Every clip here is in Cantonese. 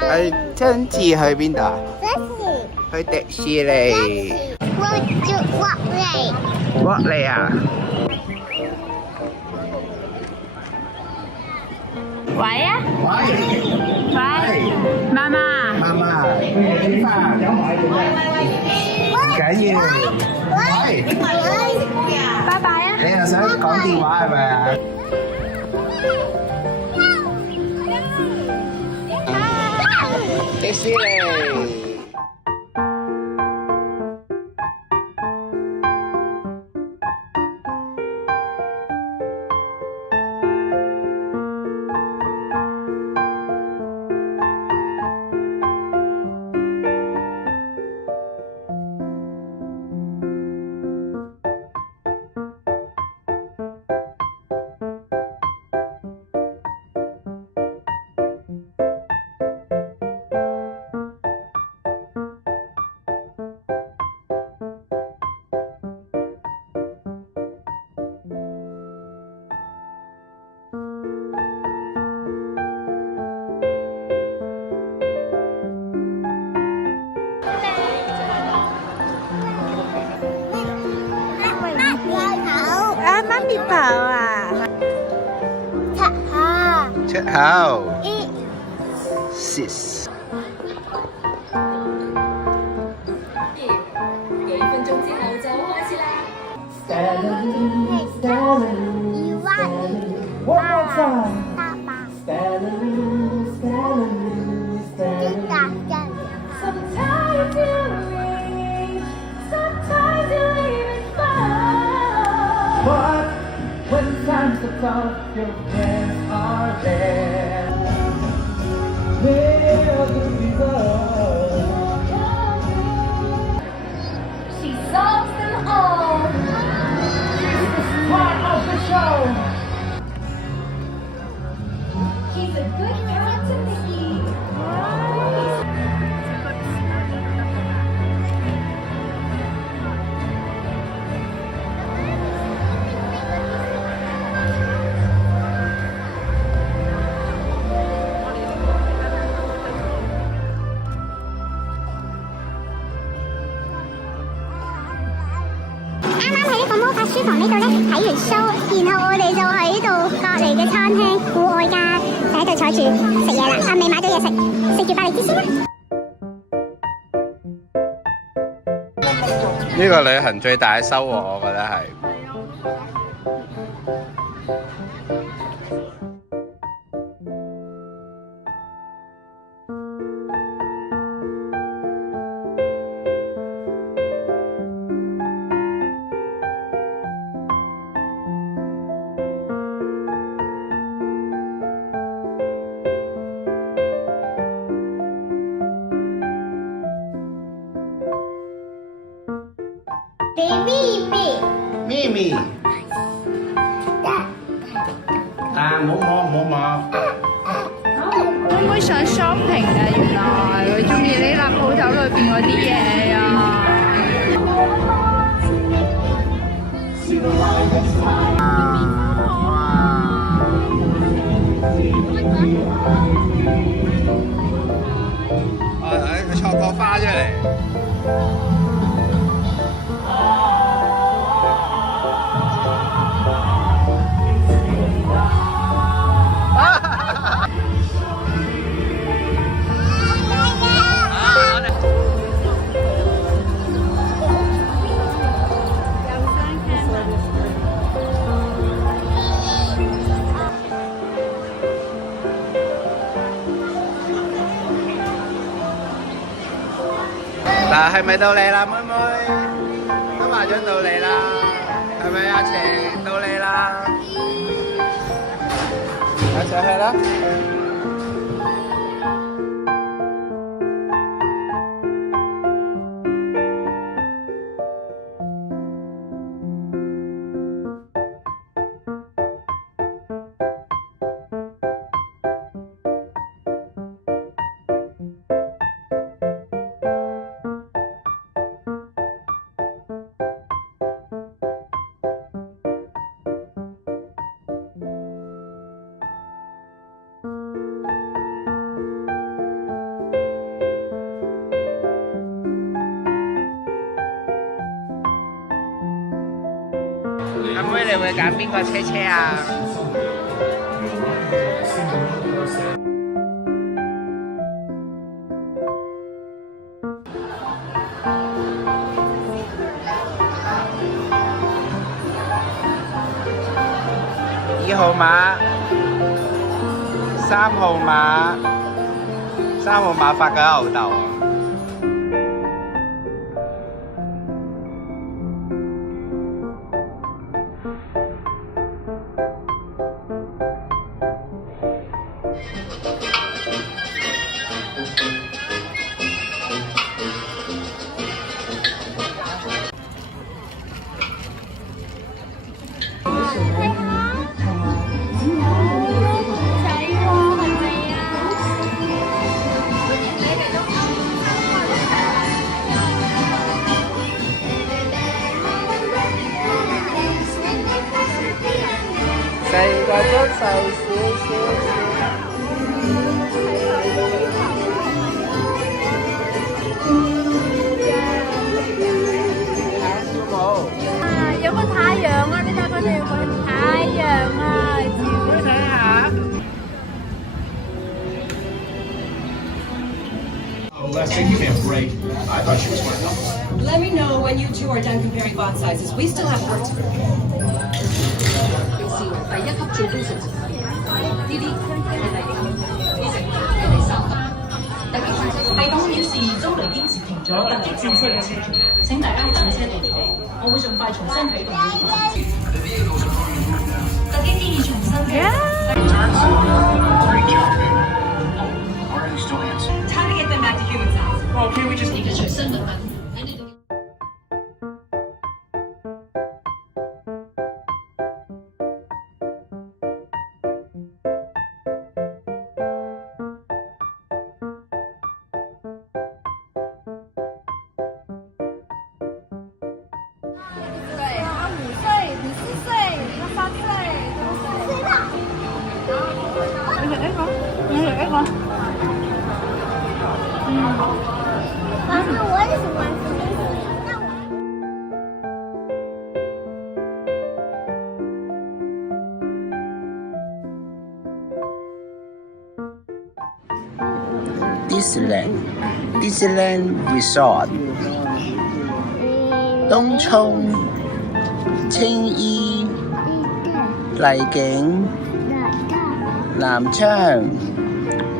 係親自去邊度啊？去迪士尼。屈你啊！喂啊！喂，媽媽。媽媽，點啊？唔緊要。喂，拜拜啊！你又想講電話係咪啊？迪士尼。媽咪抱啊！出口。Sis。幾分鐘之後就開始啦。She solves them all. She's part of the show. She's a good character, Mickey. 啱啱喺呢個魔法書房呢度咧睇完 show，然後我哋就喺度隔離嘅餐廳戶外間就喺度坐住食嘢啦。未買到嘢食，食住百利滋先啦。呢個旅行最大嘅收穫，我覺得係。咪咪，啊冇摸。妹妹想 shopping 啊，原來佢中意呢間鋪頭裏邊嗰啲嘢啊。佢錯個花出嚟。嗱，係咪到你啦，妹妹？都話咗到你啦，係咪阿晴到你啦？上去啦！阿妹你會揀邊個車車啊？2號碼、3號碼、3號碼發緊牛豆啊！細個都細少少。有個太陽啊！你睇嗰度有個太陽啊！睇下。Leslie, give me a break. I thought she was my number. Let me know when you two are done comparing font sizes. We still have work to do. 第一級最高成績呢啲第3級。系統顯示中離堅持停咗突擊戰車嘅程序，請大家喺戰車度離地。我會盡快重新啟動呢個戰車。突擊建議重新嘅。Time to get them back to human size. Well, can't we just 你嘅隨身物品喺你度。Disneyland Resort 東涌、青衣、麗景、南昌、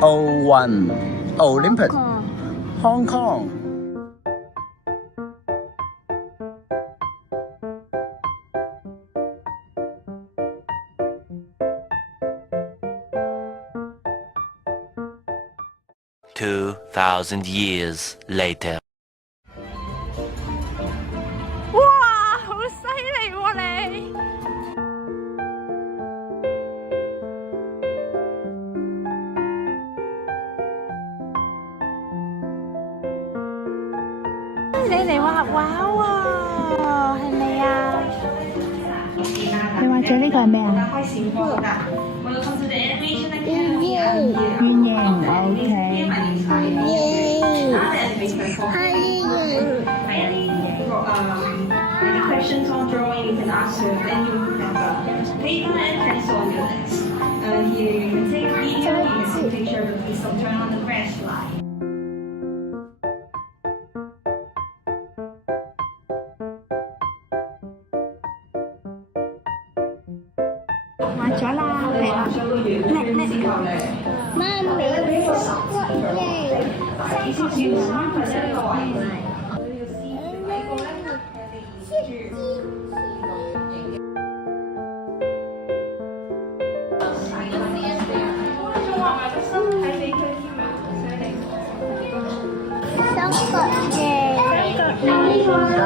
奧運 Olympic Hong Kong。2,000 years later. 哇！好犀利喎你！你嚟畫畫喎，係咪啊？你畫咗呢個係咩啊？圓形 ，OK。Any questions on drawing, you can ask her of any professor. Paper and pencil on your desk. Here you can take video, you can take picture of a piece of drawing on the crash line. 畫咗啦，係啦，叻！媽咪，三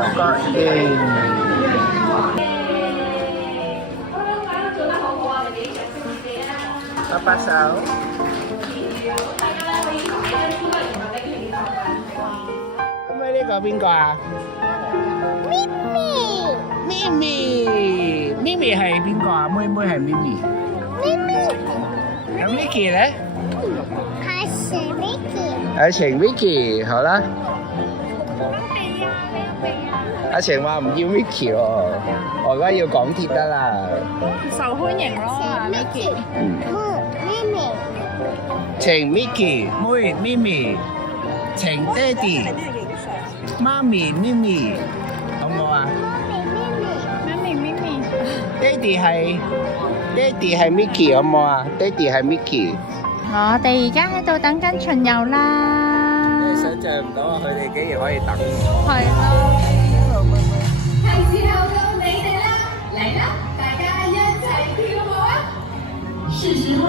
角形。拍拍手。咁呢個邊個啊？咪咪係邊個啊？妹妹係咪咪。咁 Mickey 咧？係成 Vicky，好啦。阿晴話唔要 Mickey 喎，我而家要港鐵得啦。受歡迎咯，Mickey。晴 Mickey，妹咪咪，晴爹哋，媽咪咪咪，好唔好啊？咪，爹哋係 Mickey 好唔好啊？爹哋係 Mickey。我哋而家喺度等緊巡遊啦。想象唔到啊！佢哋竟然可以等。係咯。係時候到你哋啦，嚟啦，大家一齊跳舞啊！是时候。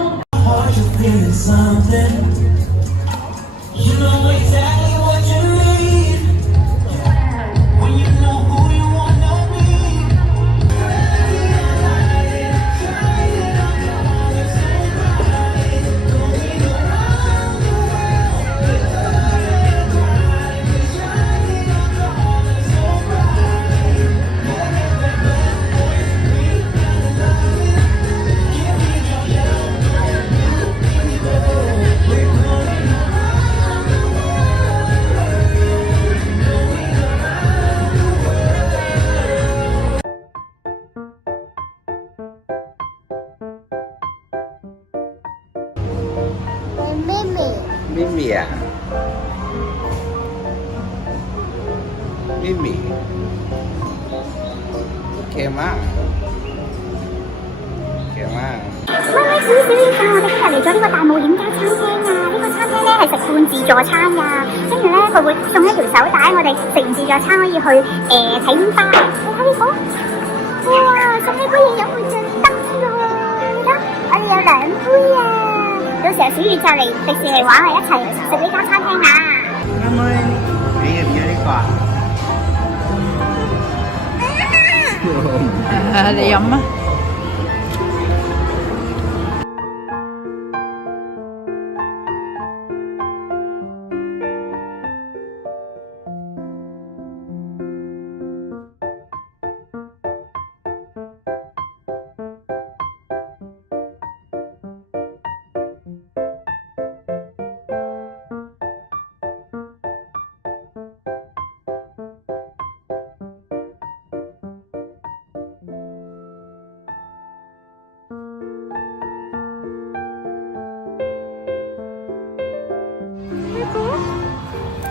咪咪啊！咪咪，勁嗎？勁嗎？喂，小小醫生，我哋今日嚟咗呢個大冒險家餐廳啊！呢個餐廳咧係食半自助餐㗎，跟住咧佢會送一條手帶，我哋食完自助餐可以去睇煙花。你睇呢個，哇！送呢杯嘢飲會最得㗎喎！你睇，我哋有2杯啊！到時候小月就嚟迪士尼玩，我一齊食呢間餐廳啊！妹妹，你要唔要呢個啊？你飲啊！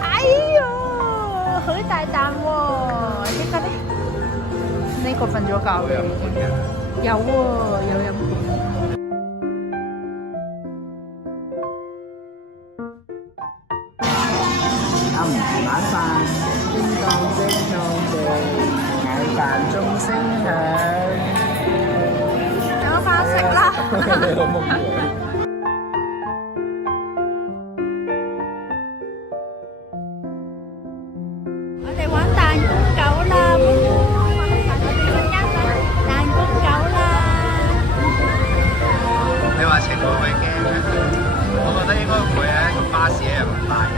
哎呦，好大啖喎！呢個咧，呢個瞓咗覺嘅，有喎，有飲管。晚飯，叮當叮當地，晚飯鐘聲響。有飯食啦！我哋玩彈弓狗啦，我哋彈弓狗啦。你話情侶會驚咩？我覺得應該唔會啊，個巴士係唔大嘅。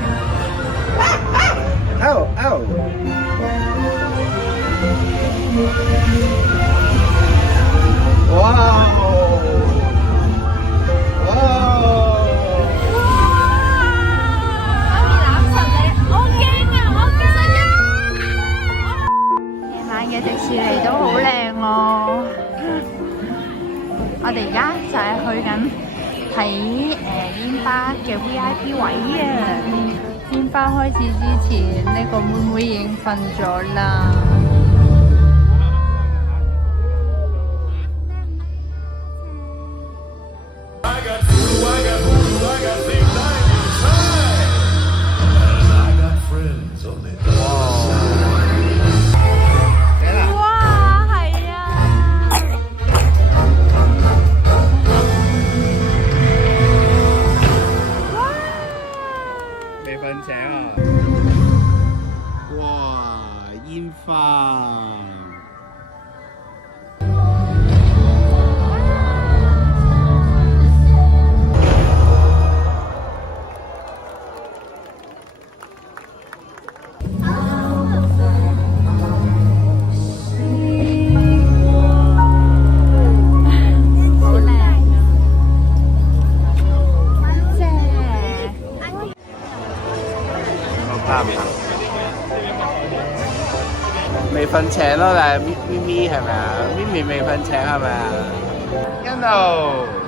哦哦！哇！夜晚嘅迪士尼都好靚喎，我哋而家就係去緊睇煙花嘅 VIP 位啊！煙花開始之前，呢個妹妹已經瞓咗啦。哇！煙花未瞓醒咯，但係咪咪係咪啊？咪咪未瞓醒係咪啊？一路。